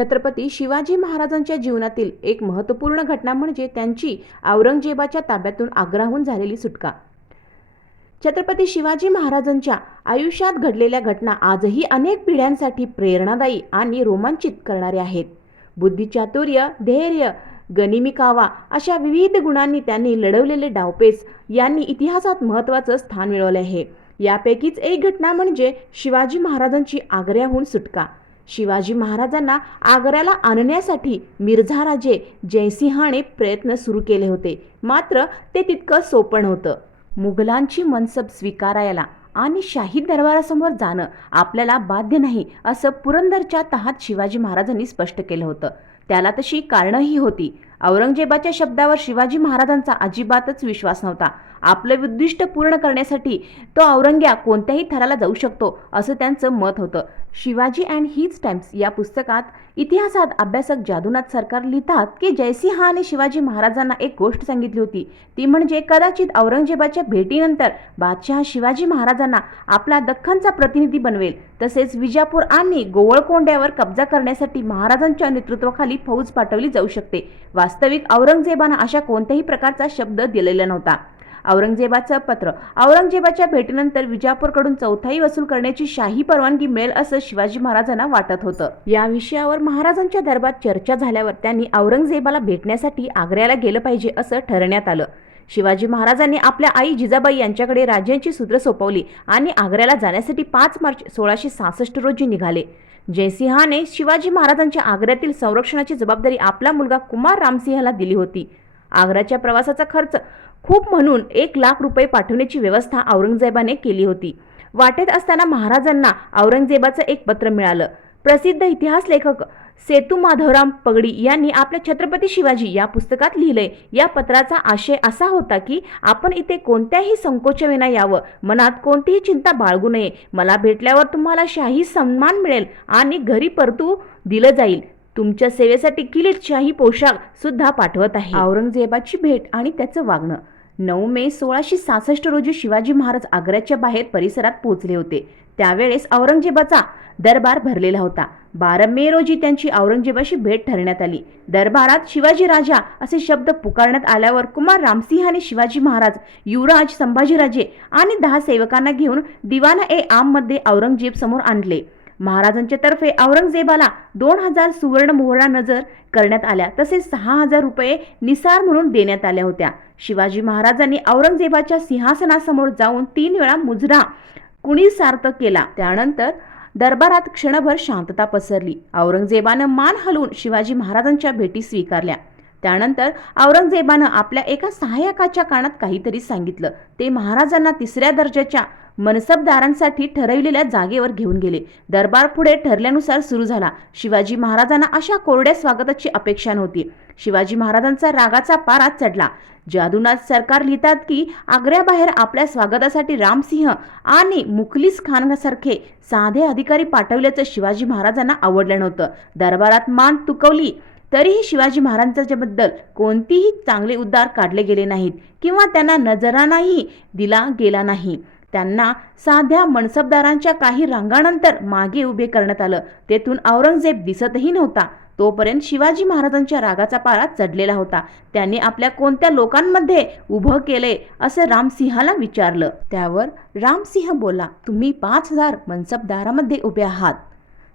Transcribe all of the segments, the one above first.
छत्रपती शिवाजी महाराजांच्या जीवनातील एक महत्त्वपूर्ण घटना म्हणजे त्यांची औरंगजेबाच्या ताब्यातून आग्राहून झालेली सुटका. छत्रपती शिवाजी महाराजांच्या आयुष्यात घडलेल्या घटना आजही अनेक पिढ्यांसाठी प्रेरणादायी आणि रोमांचित करणाऱ्या आहेत. बुद्धिचातुर्य धैर्य गनिमिकावा अशा विविध गुणांनी त्यांनी लढवलेले डावपेच यांनी इतिहासात महत्त्वाचं स्थान मिळवले आहे. यापैकीच एक घटना म्हणजे शिवाजी महाराजांची आग्र्याहून सुटका. शिवाजी महाराजांना आग्र्याला आणण्यासाठी मिर्झा राजे जयसिंहाने प्रयत्न सुरू केले होते. मात्र ते तितकं सोपं नव्हतं. मुघलांची मनसब स्वीकारायला आणि शाही दरबारासमोर जाणं आपल्याला बाध्य नाही असं पुरंदरच्या तहात शिवाजी महाराजांनी स्पष्ट केलं होतं. त्याला तशी कारणंही होती. औरंगजेबाच्या शब्दावर शिवाजी महाराजांचा अजिबातच विश्वास नव्हता. आपलं उद्दिष्ट पूर्ण करण्यासाठी तो औरंग्या कोणत्याही थराला जाऊ शकतो असं त्यांचं मत होतं. शिवाजी अँड हीज टाइम्स या पुस्तकात इतिहासात अभ्यासक जादूनाथ सरकार लिहितात की जयसिंहाने शिवाजी महाराजांना एक गोष्ट सांगितली होती. ती म्हणजे कदाचित औरंगजेबाच्या भेटीनंतर बादशहा शिवाजी महाराजांना आपला दख्खनचा प्रतिनिधी बनवेल. तसेच विजापूर आणि गोवळकोंड्यावर कब्जा करण्यासाठी महाराजांच्या नेतृत्वाखाली फौज पाठवली जाऊ शकते. वास्तविक औरंगजेबानं अशा कोणत्याही प्रकारचा शब्द दिलेला नव्हता. औरंगजेबाचं पत्र. औरंगजेबाच्या भेटीनंतर विजापूरकडून चौथाई वसूल करण्याची शाही परवानगी मिळेल असं शिवाजी महाराजांना वाटत होतं. या विषयावर महाराजांच्या दरबारात चर्चा झाल्यावर त्यांनी औरंगजेबाला भेटण्यासाठी आग्र्याला गेलं पाहिजे असं ठरण्यात आलं. शिवाजी महाराजांनी आपल्या आई जिजाबाई यांच्याकडे राज्यांची सूत्र सोपवली आणि आग्र्याला जाण्यासाठी पाच मार्च सोळाशे सहासष्ट रोजी निघाले. जयसिंहाने शिवाजी महाराजांच्या आग्र्यातील संरक्षणाची जबाबदारी आपला मुलगा कुमार रामसिंहला दिली होती. आग्र्याच्या प्रवासाचा खर्च. खूप म्हणून एक लाख रुपये पाठवण्याची व्यवस्था औरंगजेबाने केली होती. वाटेत असताना महाराजांना औरंगजेबाचं एक पत्र मिळालं. प्रसिद्ध इतिहास लेखक सेतू माधवराम पगडी यांनी आपल्या छत्रपती शिवाजी या पुस्तकात लिहिलंय. या पत्राचा आशय असा होता की आपण इथे कोणत्याही संकोचविना यावं. मनात कोणतीही चिंता बाळगू नये. मला भेटल्यावर तुम्हाला शाही सन्मान मिळेल आणि घरी परतू दिलं जाईल. तुमच्या सेवेसाठी किलीट शाही पोशाख सुद्धा पाठवत आहे. औरंगजेबाची भेट आणि त्याचं वागणं. नऊ मे सोळाशे सहासष्ट रोजी शिवाजी महाराज आग्र्याच्या बाहेर परिसरात पोहोचले होते. त्यावेळेस औरंगजेबाचा दरबार भरलेला होता. बारा मे रोजी त्यांची औरंगजेबाशी भेट ठरण्यात आली. दरबारात शिवाजी राजा असे शब्द पुकारण्यात आल्यावर कुमार रामसिंहाने शिवाजी महाराज युवराज संभाजीराजे आणि दहा सेवकांना घेऊन दिवाना ए आममध्ये औरंगजेब समोर आणले. महाराजांच्या तर्फे औरंगजेबाला दोन हजार सुवर्ण मोहरा नजर करण्यात आल्या. तसेच सहा हजार रुपये निसार म्हणून देण्यात आल्या होत्या. शिवाजी महाराजांनी औरंगजेबाच्या सिंहासनासमोर जाऊन तीन वेळा मुजरा कुणी सार्थ केला. त्यानंतर दरबारात क्षणभर शांतता पसरली. औरंगजेबानं मान हलवून शिवाजी महाराजांच्या भेटी स्वीकारल्या. त्यानंतर औरंगजेबानं आपल्या एका सहाय्यकाच्या कानात काहीतरी सांगितलं. ते महाराजांना तिसऱ्या दर्जाच्या मनसबदारांसाठी ठरविलेल्या जागेवर घेऊन गेले. दरबार पुढे ठरल्यानुसार सुरू झाला. शिवाजी महाराजांना अशा कोरड्या स्वागताची अपेक्षा नव्हती. शिवाजी महाराजांचा रागाचा पारा चढला. जादूनाथ सरकार लिहितात की आग्र्याबाहेर आपल्या स्वागतासाठी रामसिंह आणि मुखलिस खानसारखे साधे अधिकारी पाठवल्याचं शिवाजी महाराजांना आवडलं नव्हतं. दरबारात मान तुकवली तरीही शिवाजी महाराजांच्याबद्दल कोणतीही चांगले उद्गार काढले गेले नाहीत किंवा त्यांना नजरानाही दिला गेला नाही. त्यांना साध्या मनसबदारांच्या काही रांगानंतर मागे उभे करण्यात आलं. तेथून औरंगजेब दिसतही नव्हता. तोपर्यंत शिवाजी महाराजांच्या रागाचा पारा चढलेला होता. त्यांनी आपल्या कोणत्या लोकांमध्ये उभं केले असं रामसिंहाला विचारलं. त्यावर रामसिंह बोला तुम्ही पाच हजार मनसबदारामध्ये उभे आहात.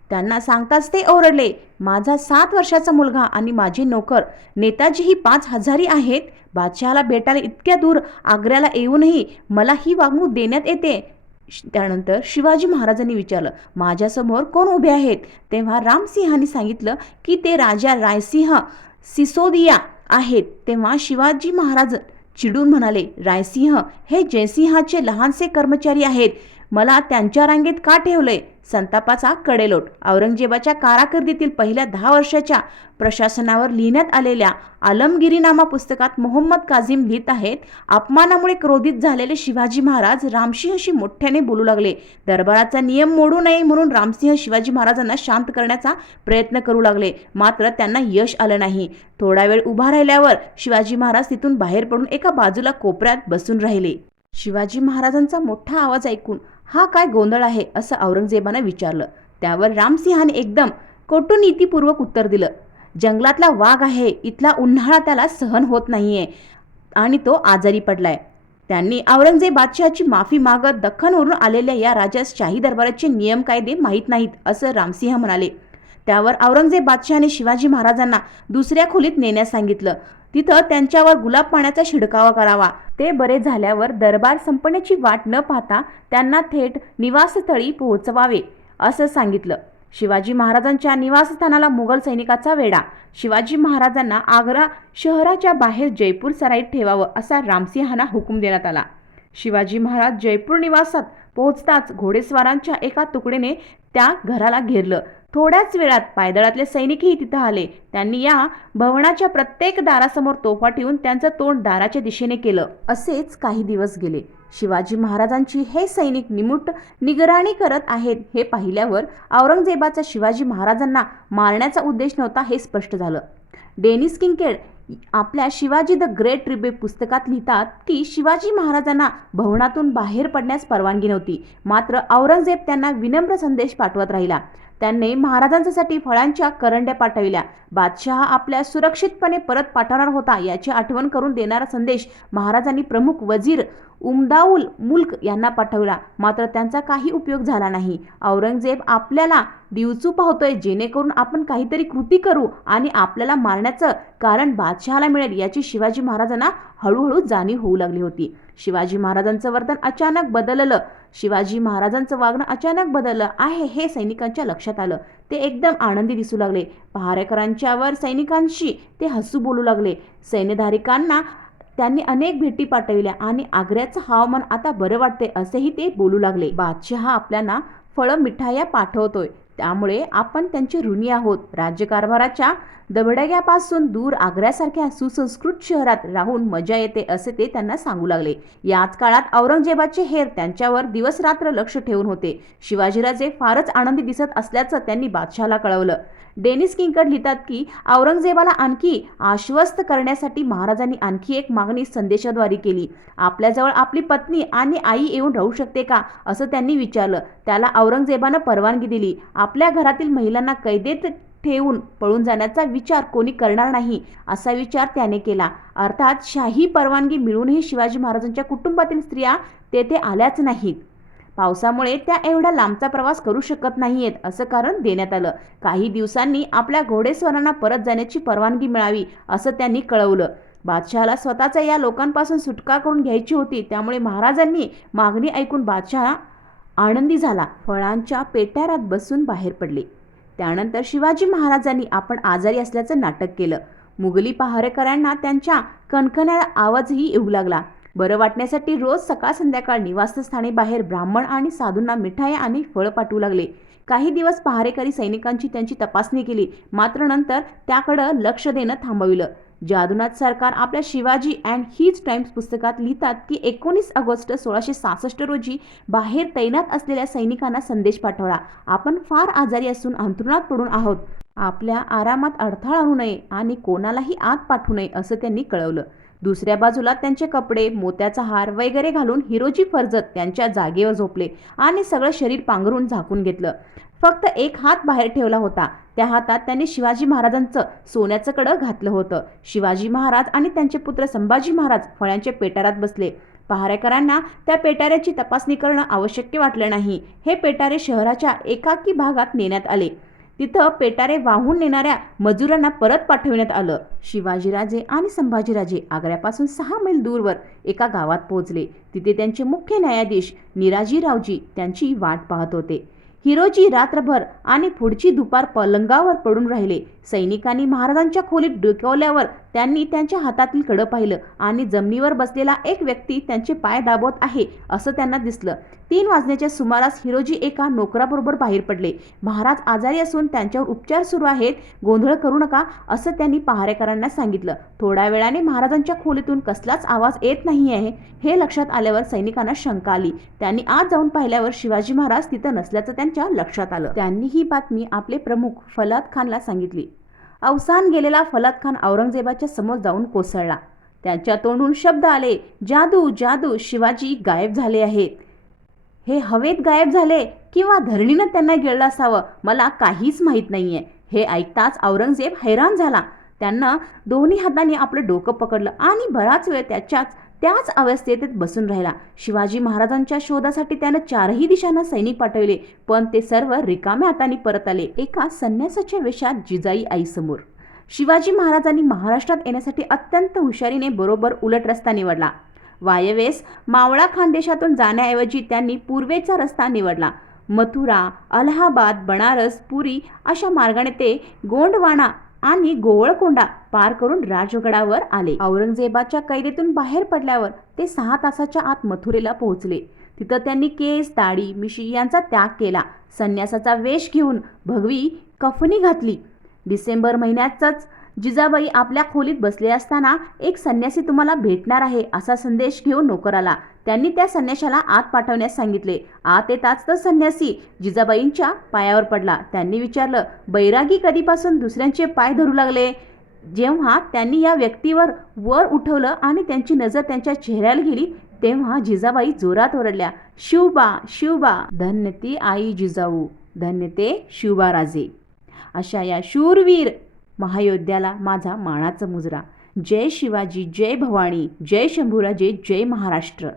त्यांना सांगताच ते ओरडले. माझा सात वर्षाचा मुलगा आणि माझी नोकर. नेताजी ही पाच हजारी आहेत. बादशहाला भेटायला इतक्या दूर आग्र्याला येऊनही मला ही वागणूक देण्यात येते. श- त्यानंतर शिवाजी महाराजांनी विचारलं माझ्यासमोर कोण उभे आहेत? तेव्हा रामसिंहाने सांगितलं की ते राजा रायसिंह सिसोदिया आहेत. तेव्हा शिवाजी महाराज चिडून म्हणाले रायसिंह हे जयसिंहाचे लहानसे कर्मचारी आहेत. मला त्यांच्या रांगेत का ठेवले संतापाचा कडेलोट. औरंगजेबाच्या कारकिर्दीतील पहिल्या दहा वर्षाच्या प्रशासनावर लिहिण्यात आलेल्या आलमगिरीनामा पुस्तकात मोहम्मद काझिम लिहित आहेत अपमानामुळे क्रोधित झालेले शिवाजी महाराज रामसिंहशी मोठ्याने बोलू लागले. दरबाराचा नियम मोडू नये म्हणून रामसिंह शिवाजी महाराजांना शांत करण्याचा प्रयत्न करू लागले. मात्र त्यांना यश आलं नाही. थोडा वेळ उभा राहिल्यावर शिवाजी महाराज तिथून बाहेर पडून एका बाजूला कोपऱ्यात बसून राहिले. शिवाजी महाराजांचा मोठा आवाज ऐकून हा काय गोंधळ आहे असं औरंगजेबानं विचारलं. त्यावर रामसिंहाने एकदम कटुनीतीपूर्वक उत्तर दिलं. जंगलातला वाघ आहे इथला उन्हाळा त्याला सहन होत नाहीये आणि तो आजारी पडलाय. त्यांनी औरंगजेब बादशहाची माफी मागत दख्खनवरून आलेल्या या राजास शाही दरबाराचे नियम कायदे माहीत नाहीत असं रामसिंह म्हणाले. त्यावर औरंगजेब बादशहाने शिवाजी महाराजांना दुसऱ्या खोलीत नेण्यास सांगितलं. तिथं त्यांच्यावर गुलाब पाण्याचा शिडकावा करावा. ते बरे झाल्यावर दरबार संपण्याची वाट न पाहता त्यांना थेट निवासस्थळी पोहोचवावे असं सांगितलं. शिवाजी महाराजांच्या निवासस्थानाला मुघल सैनिकाचा वेढा. शिवाजी महाराजांना आग्रा शहराच्या बाहेर जयपूर सराईत ठेवावं असा रामसिंहांना हुकूम देण्यात आला. शिवाजी महाराज जयपूर निवासात पोहोचताच घोडेस्वारांच्या एका तुकडीने त्या घराला घेरलं. थोड्याच वेळात पायदळातले सैनिकही तिथं आले. त्यांनी या भवनाच्या प्रत्येक दारासमोर तोफा ठेवून त्यांचं तोंड दाराच्या दिशेने केलं. असेच काही दिवस गेले. शिवाजी महाराजांची हे सैनिक निमुट निगराणी करत आहेत हे पाहिल्यावर औरंगजेबाचा शिवाजी महाराजांना मारण्याचा उद्देश नव्हता हे स्पष्ट झालं. डेनिस किंकेड आपल्या शिवाजी द ग्रेट ट्रिबे पुस्तकात लिहितात की शिवाजी महाराजांना भवनातून बाहेर पडण्यास परवानगी नव्हती. मात्र औरंगजेब त्यांना विनम्र संदेश पाठवत राहिला. त्यांनी महाराजांसाठी फळांच्या करंड्या पाठविल्या. बादशहा आपल्या सुरक्षितपणे परत पाठवणार होता याची आठवण करून देणारा संदेश महाराजांनी प्रमुख वजीर उमदाऊल मुल्क यांना पाठवला. मात्र त्यांचा काही उपयोग झाला नाही. औरंगजेब आपल्याला दिवचू पाहतोय जेणेकरून आपण काहीतरी कृती करू आणि आपल्याला मारण्याचं कारण बादशहाला मिळेल याची शिवाजी महाराजांना हळूहळू जाणीव होऊ लागली होती. शिवाजी महाराजांचं वर्तन अचानक बदललं. शिवाजी महाराजांचं वागणं अचानक बदललं आहे हे सैनिकांच्या लक्षात आलं. ते एकदम आनंदी दिसू लागले. पहारेकरांच्यावर सैनिकांशी ते हसू बोलू लागले. सैन्यधारिकांना त्यांनी अनेक भेटी पाठविल्या आणि आग्र्याचं हवामान आता बरं वाटते असेही ते बोलू लागले. बादशहा आपल्याला फळं मिठाया पाठवतोय. त्यामुळे आपण त्यांचे ऋणी आहोत. राज्यकारभाराच्या दबडग्यापासून दूर आग्र्यासारख्या सुसंस्कृत शहरात राहून मजा येते असे ते त्यांना सांगू लागले. याच काळात औरंगजेबाचे हेर त्यांच्यावर दिवस रात्र लक्ष ठेवून होते. शिवाजीराजे फारच आनंदी दिसत असल्याचं त्यांनी बादशहाला कळवलं. डेनिस किंकड लिहितात की औरंगजेबाला आणखी आश्वस्त करण्यासाठी महाराजांनी आणखी एक मागणी संदेशाद्वारे केली. आपल्याजवळ आपली पत्नी आणि आई येऊन राहू शकते का? असं त्यांनी विचारलं. त्याला औरंगजेबानं परवानगी दिली. आपल्या घरातील महिलांना कैदेत ठेवून पळून जाण्याचा विचार कोणी करणार नाही असा विचार त्याने केला. अर्थात शाही परवानगी मिळूनही शिवाजी महाराजांच्या कुटुंबातील स्त्रिया तेथे आल्याच नाहीत. पावसामुळे त्या एवढा लांबचा प्रवास करू शकत नाहीयेत असं कारण देण्यात आलं. काही दिवसांनी आपल्या घोडेस्वरांना परत जाण्याची परवानगी मिळावी असं त्यांनी कळवलं. बादशहाला स्वतःचा या लोकांपासून सुटका करून घ्यायची होती त्यामुळे महाराजांनी मागणी ऐकून बादशहा आनंदी झाला. फळांच्या पेट्यारात बसून बाहेर पडले. त्यानंतर शिवाजी महाराजांनी आपण आजारी असल्याचं नाटक केलं. मुघली पहारेकरांना त्यांच्या कणकण्या आवाजही येऊ लागला. बरं वाटण्यासाठी रोज सकाळ संध्याकाळ निवासस्थानी बाहेर ब्राह्मण आणि साधूंना मिठाया आणि फळं पाठवू लागले. काही दिवस पहारेकरी सैनिकांची त्यांची तपासणी केली. मात्र नंतर त्याकडं लक्ष देणं थांबविलं. जादुनाथ सरकार आपल्या शिवाजी अँड हीज टाइम्स पुस्तकात लिहितात की एकोणीस ऑगस्ट सोळाशे सहासष्ट रोजी बाहेर तैनात असलेल्या सैनिकांना संदेश पाठवला. आपण फार आजारी असून अंथरुणात पडून आहोत. आपल्या आरामात अडथळा आणू नये आणि कोणालाही आत पाठवू नये असं त्यांनी कळवलं. दुसऱ्या बाजूला त्यांचे कपडे मोत्याचा हार वगैरे घालून हिरोजी फर्जत त्यांच्या जागेवर झोपले आणि सगळं शरीर पांघरून झाकून घेतलं. फक्त एक हात बाहेर ठेवला होता. त्या हातात त्यांनी शिवाजी महाराजांचं सोन्याचं कडं घातलं होतं. शिवाजी महाराज आणि त्यांचे पुत्र संभाजी महाराज फळ्यांच्या पेटारात बसले. पहारेकरांना त्या पेटाऱ्याची तपासणी करणं आवश्यक वाटलं नाही. हे पेटारे शहराच्या एकाकी भागात नेण्यात आले. तिथं पेटारे वाहून नेणाऱ्या मजुरांना परत पाठविण्यात आलं. शिवाजीराजे आणि संभाजीराजे आग्र्यापासून सहा मैल दूरवर एका गावात पोहोचले. तिथे त्यांचे मुख्य न्यायाधीश निराजीरावजी त्यांची वाट पाहत होते. हिरोजी रात्रभर आणि पुढची दुपार पलंगावर पडून राहिले. सैनिकांनी महाराजांच्या खोलीत डोकवल्यावर त्यांनी त्यांच्या हातातील कडं पाहिलं आणि जमिनीवर बसलेला एक व्यक्ती त्यांचे पाय दाबवत आहे असं त्यांना दिसलं. तीन वाजण्याच्या सुमारास हिरोजी एका नोकराबरोबर बाहेर पडले. महाराज आजारी असून त्यांच्यावर उपचार सुरू आहेत गोंधळ करू नका असं त्यांनी पहारेकरांना सांगितलं. थोड्या वेळाने महाराजांच्या खोलीतून कसलाच आवाज येत नाही आहे हे लक्षात आल्यावर सैनिकांना शंका आली. त्यांनी आज जाऊन पाहिल्यावर शिवाजी महाराज तिथं नसल्याचं त्यांच्या लक्षात आलं. त्यांनी ही बातमी आपले प्रमुख फलाद खानला सांगितली. अवसान गेलेला फलाद खान औरंगजेबाच्या समोर जाऊन कोसळला. त्यांच्या तोंडून शब्द आले जादू जादू शिवाजी गायब झाले आहेत. हे हवेत गायब झाले किंवा धरणीनं त्यांना गिळलं असावं मला काहीच माहीत नाहीये. हे ऐकताच औरंगजेब हैराण झाला. त्यांना दोन्ही हातांनी आपलं डोकं पकडलं आणि बराच वेळ त्याच्याच त्याच अवस्थेत बसून राहिला. शिवाजी महाराजांच्या शोधासाठी त्यानं चारही दिशांना सैनिक पाठवले पण ते सर्व रिकाम्या हाताने परत आले. एका संन्यासाच्या वेशात जिजाई आईसमोर. शिवाजी महाराजांनी महाराष्ट्रात येण्यासाठी अत्यंत हुशारीने बरोबर उलट रस्ता निवडला. वायव्येस मावळा खानदेशातून जाण्याऐवजी त्यांनी पूर्वेचा रस्ता निवडला. मथुरा अलाहाबाद बनारस पुरी अशा मार्गाने ते गोंडवाना आणि गोवळकोंडा पार करून राजगडावर आले. औरंगजेबाच्या कैदेतून बाहेर पडल्यावर ते सहा तासाच्या आत मथुरेला पोहोचले. तिथं त्यांनी केस दाढी मिशी यांचा त्याग केला. संन्यासाचा वेश घेऊन भगवी कफनी घातली. डिसेंबर महिन्यातच जिजाबाई आपल्या खोलीत बसले असताना एक संन्यासी तुम्हाला भेटणार आहे असा संदेश घेऊन नोकर आला त्यांनी त्या संन्याशाला आत पाठवण्यास सांगितले. आत येताच तर संन्यासी जिजाबाईंच्या पायावर पडला. त्यांनी विचारलं बैरागी कधीपासून दुसऱ्यांचे पाय धरू लागले? जेव्हा त्यांनी या व्यक्तीवर वर उठवलं आणि त्यांची नजर त्यांच्या चेहऱ्याला गेली तेव्हा जिजाबाई जोरात ओरडल्या शिवबा शिवबा धन्य ती आई जिजाऊ धन्य ते शिवबा राजे. अशा या शूरवीर महायोद्ध्याला माझा मानाचा मुजरा. जय शिवाजी जय भवानी जय शंभूराजे जय महाराष्ट्र.